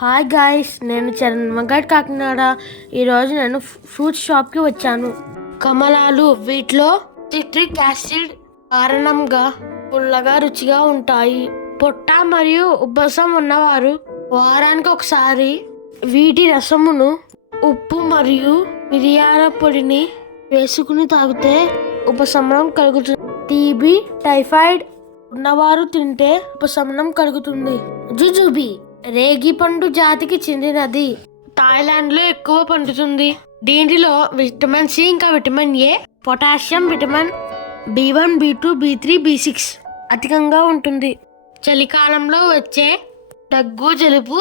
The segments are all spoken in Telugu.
హాయ్ గాయ్స్, నేను చరణ్ మగడ్ కాకినాడ. ఈరోజు నేను ఫ్రూట్ షాప్కి వచ్చాను. కమలాలు వీటిలో సిట్రిక్ యాసిడ్ కారణంగా పుల్లగా రుచిగా ఉంటాయి. పొట్ట మరియు ఉబ్బసం ఉన్నవారు వారానికి ఒకసారి వీటి రసమును ఉప్పు మరియు మిరియాల పొడిని వేసుకుని తాగితే ఉపశమనం కలుగుతుంది. టీబీ టైఫాయిడ్ ఉన్నవారు తింటే ఉపశమనం కలుగుతుంది. జుజుబి రేగి పండు జాతికి చెందినది. థాయిలాండ్ లో ఎక్కువ పండుతుంది. దీంట్లో విటమిన్ సి ఇంకా vitamin A, potassium, vitamin B1, B2, B3, B6 అధికంగా ఉంటుంది. చలికాలంలో వచ్చే దగ్గు జలుబు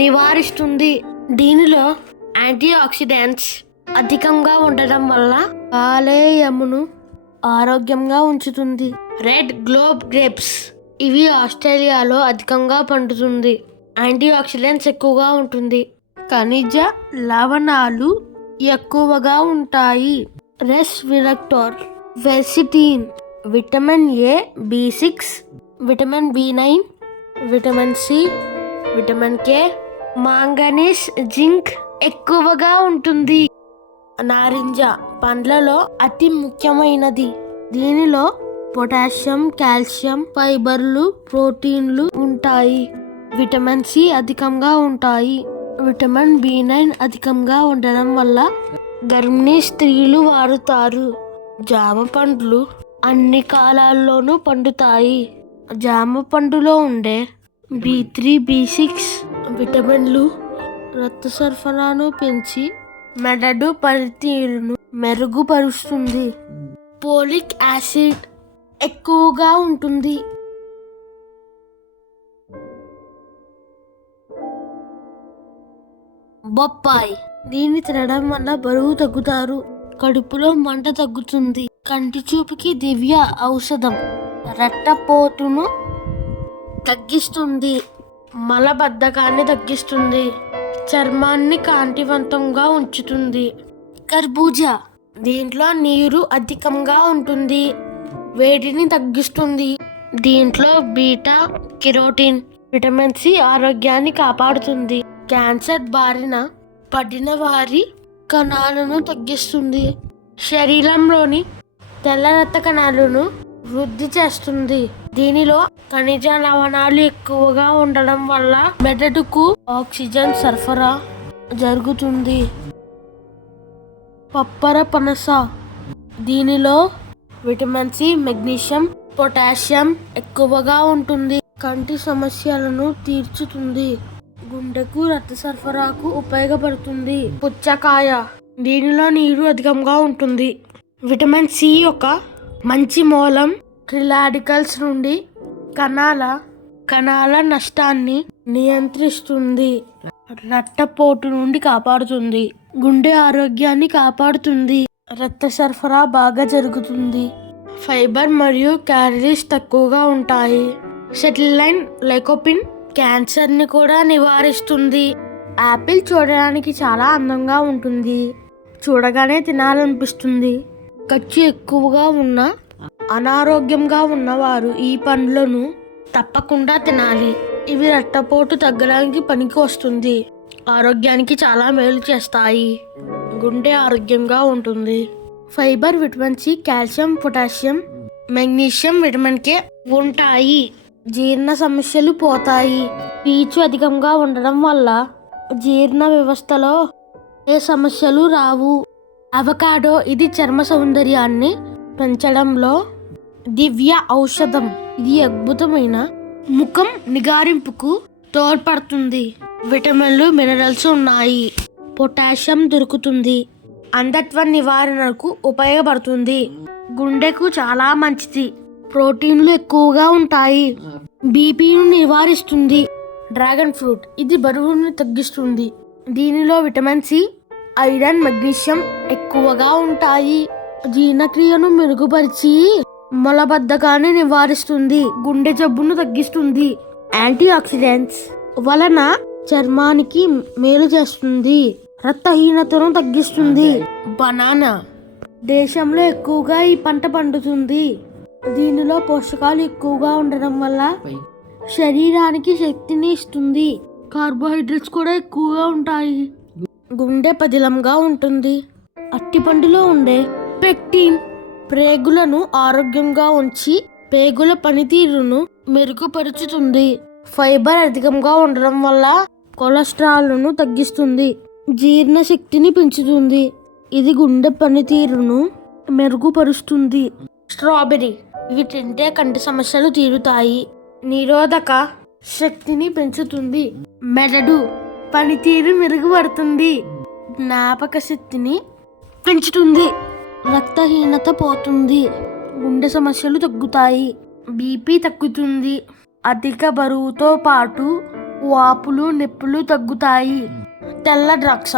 నివారిస్తుంది. దీనిలో యాంటీ ఆక్సిడెంట్స్ అధికంగా ఉండడం వల్ల కాలేయమును ఆరోగ్యంగా ఉంచుతుంది. రెడ్ గ్లోబ్ గ్రేప్స్ ఇవి ఆస్ట్రేలియాలో అధికంగా పండుతుంది. యాంటీ ఆక్సిడెంట్స్ ఎక్కువగా ఉంటుంది. ఖనిజ లవణాలు ఎక్కువగా ఉంటాయి. Resveratrol, quercetin, vitamin A, B6, vitamin B9, vitamin C, vitamin K, manganese, zinc ఎక్కువగా ఉంటుంది. నారింజ పండ్లలో అతి ముఖ్యమైనది. దీనిలో పొటాషియం, కాల్షియం, ఫైబర్లు, ప్రోటీన్లు ఉంటాయి. విటమిన్ సి అధికంగా ఉంటాయి. విటమిన్ B9 అధికంగా ఉండడం వల్ల గర్భిణీ స్త్రీలు వాడుతారు. జామ పండ్లు అన్ని కాలాల్లోనూ పండుతాయి. జామ పండులో ఉండే B3, B6 విటమిన్లు రక్త సరఫరాను పెంచి మెదడు పనితీరును మెరుగుపరుస్తుంది. పోలిక్ యాసిడ్ ఎక్కువగా ఉంటుంది. బొప్పాయి దీన్ని తినడం వల్ల బరువు తగ్గుతారు. కడుపులో మంట తగ్గుతుంది. కంటి చూపుకి దివ్య ఔషధం. రక్తపోటును తగ్గిస్తుంది. మలబద్ధకాన్ని తగ్గిస్తుంది. చర్మాన్ని కాంతివంతంగా ఉంచుతుంది. కర్బూజా దీంట్లో నీరు అధికంగా ఉంటుంది. వేడిని తగ్గిస్తుంది. దీంట్లో బీటా కెరోటిన్, విటమిన్ సి ఆరోగ్యాన్ని కాపాడుతుంది. క్యాన్సర్ బారిన పడిన వారి కణాలను తగ్గిస్తుంది. శరీరంలోని తెల్ల రక్త కణాలను వృద్ధి చేస్తుంది. దీనిలో ఖనిజ లవణాలు ఎక్కువగా ఉండడం వల్ల మెదడుకు ఆక్సిజన్ సరఫరా జరుగుతుంది. పప్పర పనస దీనిలో విటమిన్ సి, మెగ్నీషియం, పొటాషియం ఎక్కువగా ఉంటుంది. కంటి సమస్యలను తీర్చుతుంది. గుండెకు రక్త సరఫరాకు ఉపయోగపడుతుంది. పుచ్చకాయ దీనిలో నీరు అధికంగా ఉంటుంది. విటమిన్ సి యొక్క మంచి మూలం ఫ్రీ రాడికల్స్ నుండి కణాల నష్టాన్ని నియంత్రిస్తుంది. రక్తపోటు నుండి కాపాడుతుంది. గుండె ఆరోగ్యాన్ని కాపాడుతుంది. రక్త సరఫరా బాగా జరుగుతుంది. ఫైబర్ మరియు క్యాలరీస్ తక్కువగా ఉంటాయి. సెటిలైన్ లైకోపిన్ క్యాన్సర్ ని కూడా నివారిస్తుంది. యాపిల్ చూడడానికి చాలా అందంగా ఉంటుంది. చూడగానే తినాలనిపిస్తుంది. ఖర్చు ఎక్కువగా ఉన్న అనారోగ్యంగా ఉన్నవారు ఈ పండ్లను తప్పకుండా తినాలి. ఇవి రక్తపోటు తగ్గడానికి పనికి వస్తుంది. ఆరోగ్యానికి చాలా మేలు చేస్తాయి. గుండె ఆరోగ్యంగా ఉంటుంది. Fibre, vitamin C, calcium, potassium, magnesium, vitamin K ఉంటాయి. జీర్ణ సమస్యలు పోతాయి. పీచు అధికంగా ఉండడం వల్ల జీర్ణ వ్యవస్థలో ఏ సమస్యలు రావు. అవకాడో ఇది చర్మ సౌందర్యాన్ని పెంచడంలో దివ్య ఔషధం. ఇది అద్భుతమైన ముఖం నిగారింపుకు తోడ్పడుతుంది. విటమిన్లు, మినరల్స్ ఉన్నాయి. పొటాషియం దొరుకుతుంది. అంధత్వ నివారణకు ఉపయోగపడుతుంది. గుండెకు చాలా మంచిది. ప్రోటీన్లు ఎక్కువగా ఉంటాయి. బీపీను నివారిస్తుంది. డ్రాగన్ ఫ్రూట్ ఇది బరువును తగ్గిస్తుంది. దీనిలో విటమిన్ సి, ఐరన్, మెగ్నీషియం ఎక్కువగా ఉంటాయి. జీర్ణక్రియను మెరుగుపరిచి మలబద్ధకాన్ని నివారిస్తుంది. గుండె జబ్బును తగ్గిస్తుంది. యాంటీ ఆక్సిడెంట్స్ వలన చర్మానికి మేలు చేస్తుంది. రక్తహీనతను తగ్గిస్తుంది. బనానా దేశంలో ఎక్కువగా ఈ పంట పండుతుంది. దీనిలో పోషకాలు ఎక్కువగా ఉండడం వల్ల శరీరానికి శక్తిని ఇస్తుంది. కార్బోహైడ్రేట్స్ కూడా ఎక్కువగా ఉంటాయి. గుండె పదిలంగా ఉంటుంది. అట్టిపండులో ఉండే పెక్టిన్ ప్రేగులను ఆరోగ్యంగా ఉంచి పేగుల పనితీరును మెరుగుపరుచుతుంది. ఫైబర్ అధికంగా ఉండడం వల్ల కొలెస్ట్రాల్ను తగ్గిస్తుంది. జీర్ణశక్తిని పెంచుతుంది. ఇది గుండె పనితీరును మెరుగుపరుస్తుంది. స్ట్రాబెర్రీ ఇవి తింటే కంటి సమస్యలు తీరుతాయి. నిరోధక శక్తిని పెంచుతుంది. మెదడు పనితీరు మెరుగుపడుతుంది. జ్ఞాపక శక్తిని పెంచుతుంది. రక్తహీనత పోతుంది. గుండె సమస్యలు తగ్గుతాయి. బీపీ తగ్గుతుంది. అధిక బరువుతో పాటు వాపులు నొప్పులు తగ్గుతాయి. తెల్ల ద్రాక్ష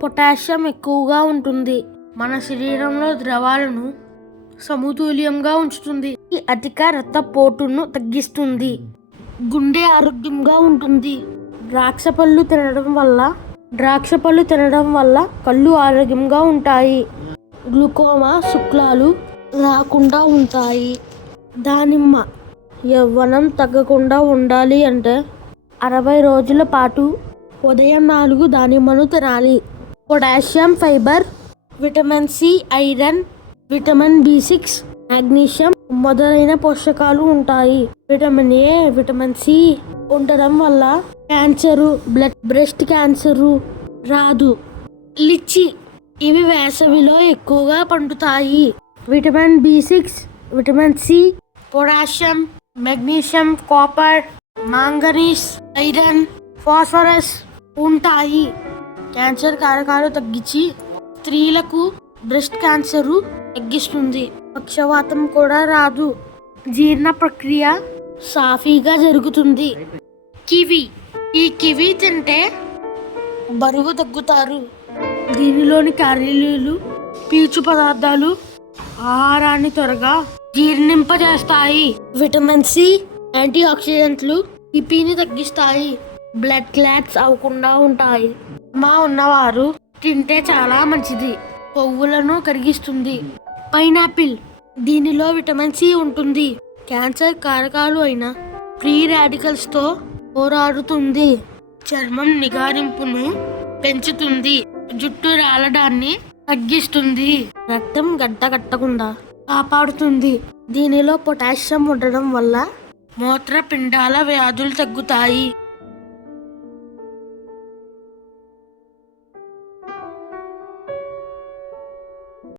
పొటాషియం ఎక్కువగా ఉంటుంది. మన శరీరంలో ద్రవాలను సమతుల్యంగా ఉంచుతుంది. అధిక రక్తపోటును తగ్గిస్తుంది. గుండె ఆరోగ్యంగా ఉంటుంది. ద్రాక్ష పళ్ళు తినడం వల్ల కళ్ళు ఆరోగ్యంగా ఉంటాయి. గ్లూకోమా శుక్లాలు రాకుండా ఉంటాయి. దానిమ్మ యవ్వనం తగ్గకుండా ఉండాలి అంటే 60 రోజుల పాటు ఉదయం 4 దానిమ్మను తినాలి. Potassium, fibre, vitamin C, iron, vitamin బి6, మాగ్నీషియం మొదలైన పోషకాలు ఉంటాయి. విటమిన్ ఏ, విటమిన్ సి ఉండడం వల్ల క్యాన్సరు, బ్రెస్ట్ క్యాన్సరు రాదు. లిచ్చి ఇవి వేసవిలో ఎక్కువగా పండుతాయి. విటమిన్ బి6, vitamin C, potassium, magnesium, copper, manganese, iron, phosphorus ఉంటాయి. క్యాన్సర్ కారకాలు తగ్గించి స్త్రీలకు బ్రెస్ట్ క్యాన్సరు తగ్గిస్తుంది. పక్షవాతం కూడా రాదు. జీర్ణ ప్రక్రియ సాఫీగా జరుగుతుంది. కివి ఈ కివి తింటే బరువు తగ్గుతారు. దీనిలోని క్యాలరీలు, పీచు పదార్థాలు ఆహారాన్ని త్వరగా జీర్ణింపజేస్తాయి. విటమిన్ సి, యాంటీ ఆక్సిడెంట్లు బీపీని తగ్గిస్తాయి. బ్లడ్ క్లాట్స్ అవ్వకుండా ఉంటాయి. ఉన్నవారు తింటే చాలా మంచిది. కొవ్వులను కరిగిస్తుంది. పైనాపిల్ దీనిలో విటమిన్ సి ఉంటుంది. క్యాన్సర్ కారకాలు అయిన ఫ్రీ రాడికల్స్తో పోరాడుతుంది. చర్మం నిగారింపును పెంచుతుంది. జుట్టు రాలడాన్ని తగ్గిస్తుంది. రక్తం గడ్డకట్టకుండా కాపాడుతుంది. దీనిలో పొటాషియం ఉండడం వల్ల మూత్రపిండాల వ్యాధులు తగ్గుతాయి.